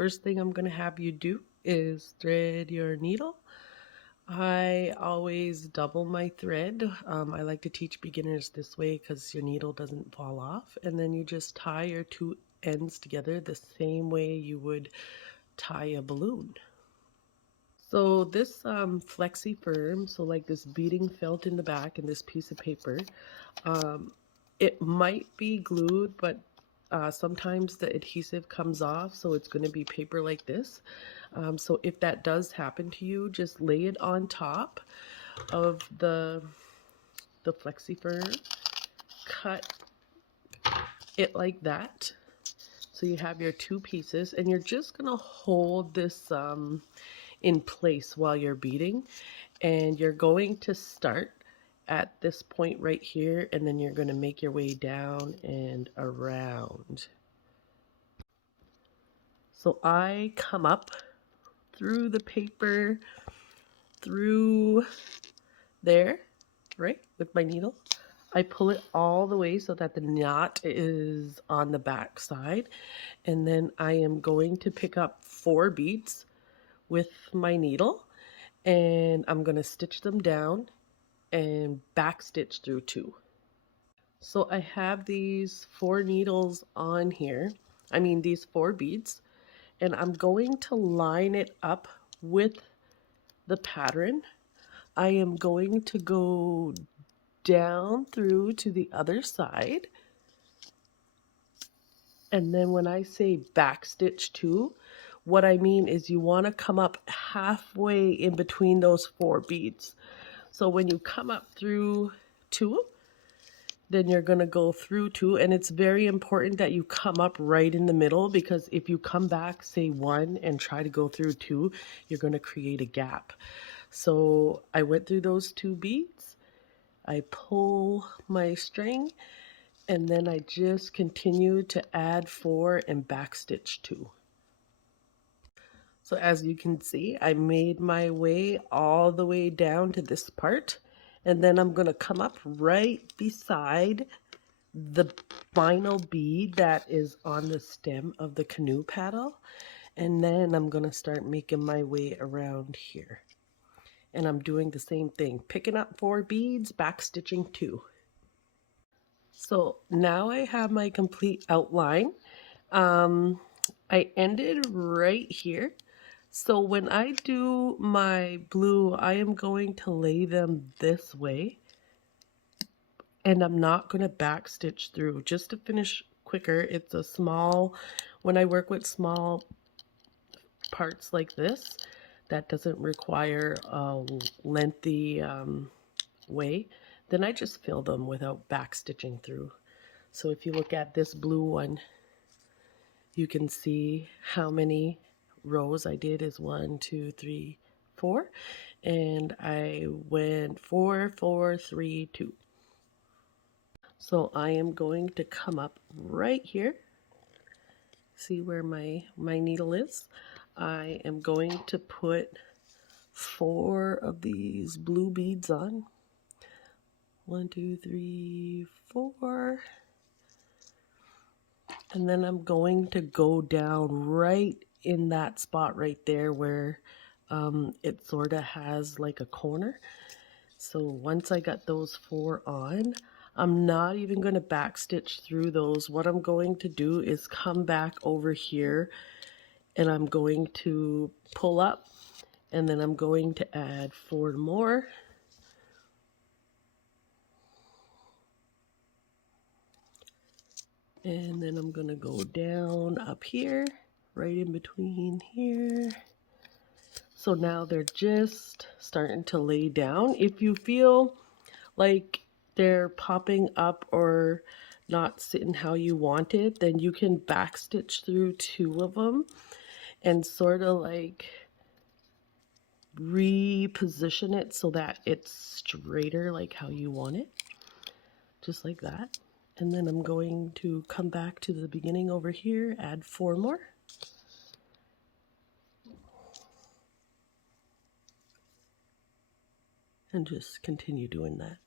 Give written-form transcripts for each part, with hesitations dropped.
First thing I'm going to have you do is thread your needle. I always double my thread. I like to teach beginners this way because your needle doesn't fall off. And then you just tie your two ends together the same way you would tie a balloon. So this flexi firm, so like this beading felt in the back and this piece of paper, it might be glued, but sometimes the adhesive comes off, so it's going to be paper like this. So if that does happen to you, just lay it on top of the flexi firm, cut it like that. So you have your two pieces, and you're just going to hold this in place while you're beading, and you're going to start at this point right here, and then you're going to make your way down and around. So I come up through the paper, through there, right, with my needle. I pull it all the way so that the knot is on the back side, and then I am going to pick up 4 beads with my needle, and I'm going to stitch them down and back stitch through 2. So I have these 4 needles on here, these 4 beads, and I'm going to line it up with the pattern. I am going to go down through to the other side, and then when I say back stitch 2, what I mean is you want to come up halfway in between those 4 beads. So when you come up through 2, then you're going to go through 2, and it's very important that you come up right in the middle, because if you come back, say 1, and try to go through 2, you're going to create a gap. So I went through those 2 beads, I pull my string, and then I just continue to add 4 and backstitch 2. So as you can see, I made my way all the way down to this part, and then I'm going to come up right beside the final bead that is on the stem of the canoe paddle, and then I'm going to start making my way around here. And I'm doing the same thing, picking up 4 beads, back stitching 2. So now I have my complete outline. I ended right here. So when I do my blue, I am going to lay them this way, and I'm not going to back stitch through just to finish quicker. It's a small, when I work with small parts like this, that doesn't require a lengthy way, then I just fill them without back stitching through. So if you look at this blue one, you can see how many rows I did is 1, 2, 3, 4, and I went 4, 4, 3, 2. So I am going to come up right here. See where my needle is? I am going to put 4 of these blue beads on. 1, 2, 3, 4. And then I'm going to go down right in that spot right there where it sort of has like a corner. So once I got those 4 on, I'm not even going to back stitch through those. What I'm going to do is come back over here, and I'm going to pull up, and then I'm going to add 4 more. And then I'm going to go down up here, right in between here. So now they're just starting to lay down. If you feel like they're popping up or not sitting how you want it, then you can back stitch through 2 of them and sort of like reposition it so that it's straighter like how you want it, just like that. And then I'm going to come back to the beginning over here, add 4 more. And just continue doing that.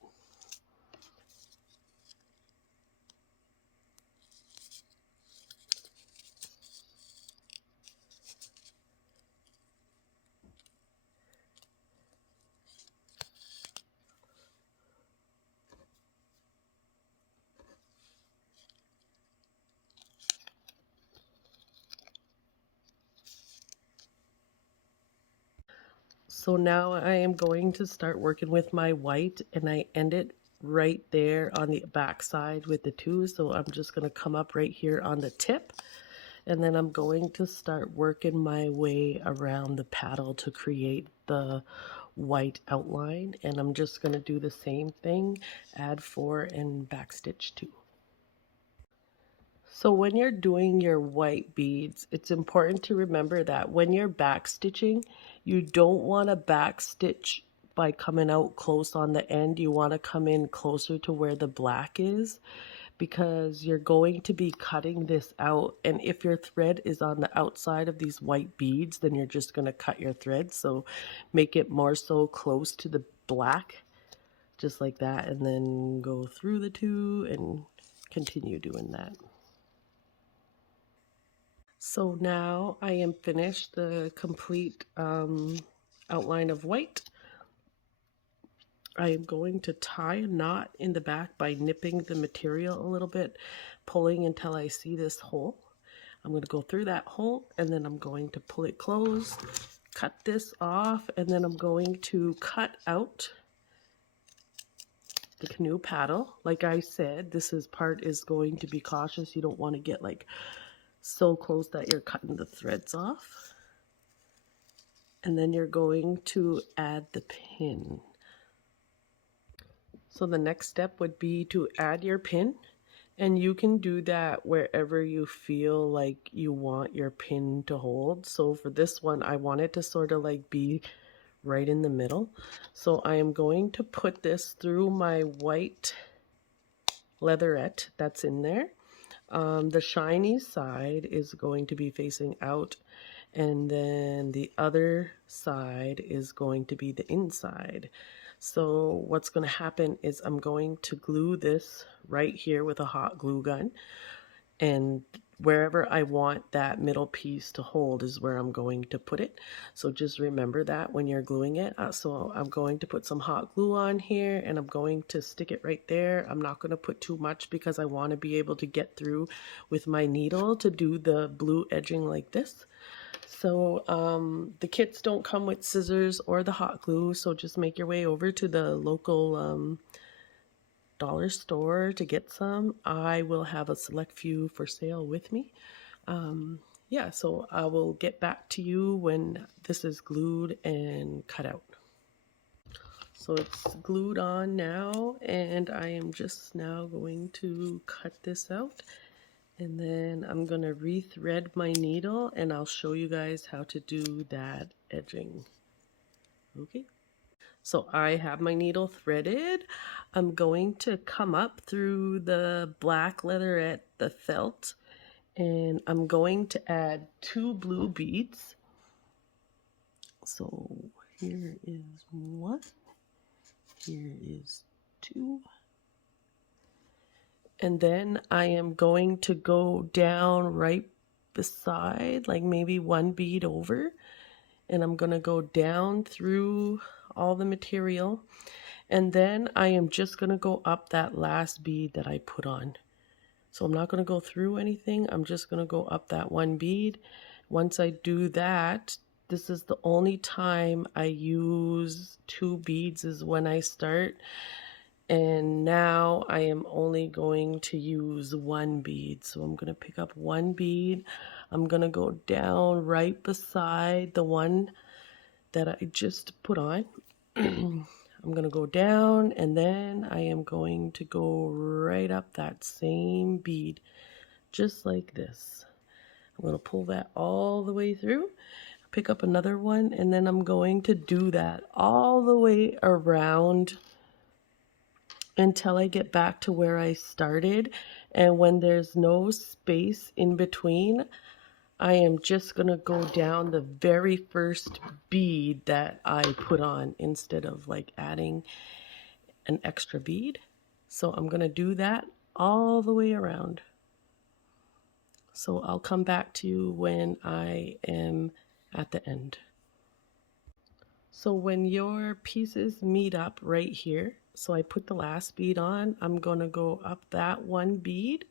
So now I am going to start working with my white, and I end it right there on the back side with the two. So I'm just going to come up right here on the tip, and then I'm going to start working my way around the paddle to create the white outline. And I'm just going to do the same thing, add 4 and backstitch 2. So when you're doing your white beads, it's important to remember that when you're backstitching, you don't want to backstitch by coming out close on the end. You want to come in closer to where the black is, because you're going to be cutting this out, and if your thread is on the outside of these white beads, then you're just going to cut your thread. So make it more so close to the black, just like that, and then go through the two and continue doing that. So now I am finished the complete outline of white. I am going to tie a knot in the back by nipping the material a little bit, pulling until I see this hole. I'm going to go through that hole, and then I'm going to pull it closed, cut this off, and then I'm going to cut out the canoe paddle. Like I said, this part is going to be cautious. You don't want to get like so close that you're cutting the threads off. And then you're going to add the pin. So the next step would be to add your pin, and you can do that wherever you feel like you want your pin to hold. So for this one, I want it to sort of like be right in the middle. So I am going to put this through my white leatherette that's in there. The shiny side is going to be facing out, and then the other side is going to be the inside. So what's going to happen is I'm going to glue this right here with a hot glue gun, and wherever I want that middle piece to hold is where I'm going to put it. So just remember that when you're gluing it. So I'm going to put some hot glue on here, and I'm going to stick it right there. I'm not going to put too much because I want to be able to get through with my needle to do the blue edging like this. So the kits don't come with scissors or the hot glue, so just make your way over to the local dollar store to get some. I will have a select few for sale with me. Yeah, so I will get back to you when this is glued and cut out. So it's glued on now, and I am just now going to cut this out. And then I'm going to rethread my needle, and I'll show you guys how to do that edging. Okay. So I have my needle threaded. I'm going to come up through the black leatherette, the felt, and I'm going to add 2 blue beads. So here is 1, here is 2. And then I am going to go down right beside, like maybe 1 bead over, and I'm going to go down through all the material, and then I am just going to go up that last bead that I put on. So I'm not going to go through anything. I'm just going to go up that 1 bead. Once I do that, this is the only time I use 2 beads is when I start. And now I am only going to use 1 bead. So I'm going to pick up 1 bead. I'm going to go down right beside the one that I just put on. I'm going to go down, and then I am going to go right up that same bead, just like this. I'm going to pull that all the way through, pick up another one, and then I'm going to do that all the way around until I get back to where I started. And when there's no space in between, I am just going to go down the very first bead that I put on instead of like adding an extra bead. So I'm going to do that all the way around. So I'll come back to you when I am at the end. So when your pieces meet up right here, so I put the last bead on, I'm going to go up that 1 bead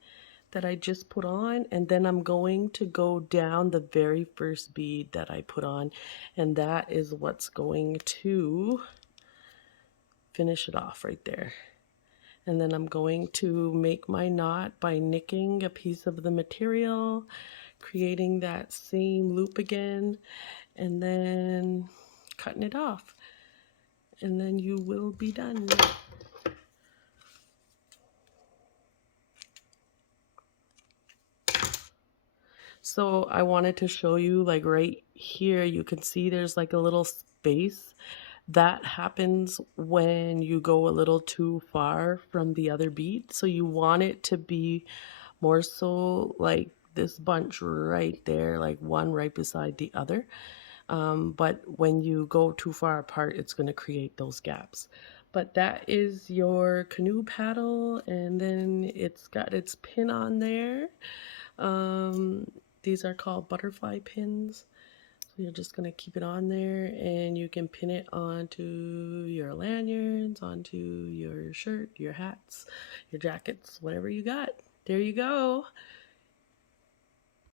that I just put on, and then I'm going to go down the very first bead that I put on, and that is what's going to finish it off right there. And then I'm going to make my knot by nicking a piece of the material, creating that same loop again, and then cutting it off. And then you will be done. So I wanted to show you, like right here, you can see there's like a little space. That happens when you go a little too far from the other bead. So you want it to be more so like this bunch right there, like one right beside the other. But when you go too far apart, it's going to create those gaps. But that is your canoe paddle, and then it's got its pin on there. These are called butterfly pins. So you're just going to keep it on there, and you can pin it onto your lanyards, onto your shirt, your hats, your jackets, whatever you got. There you go.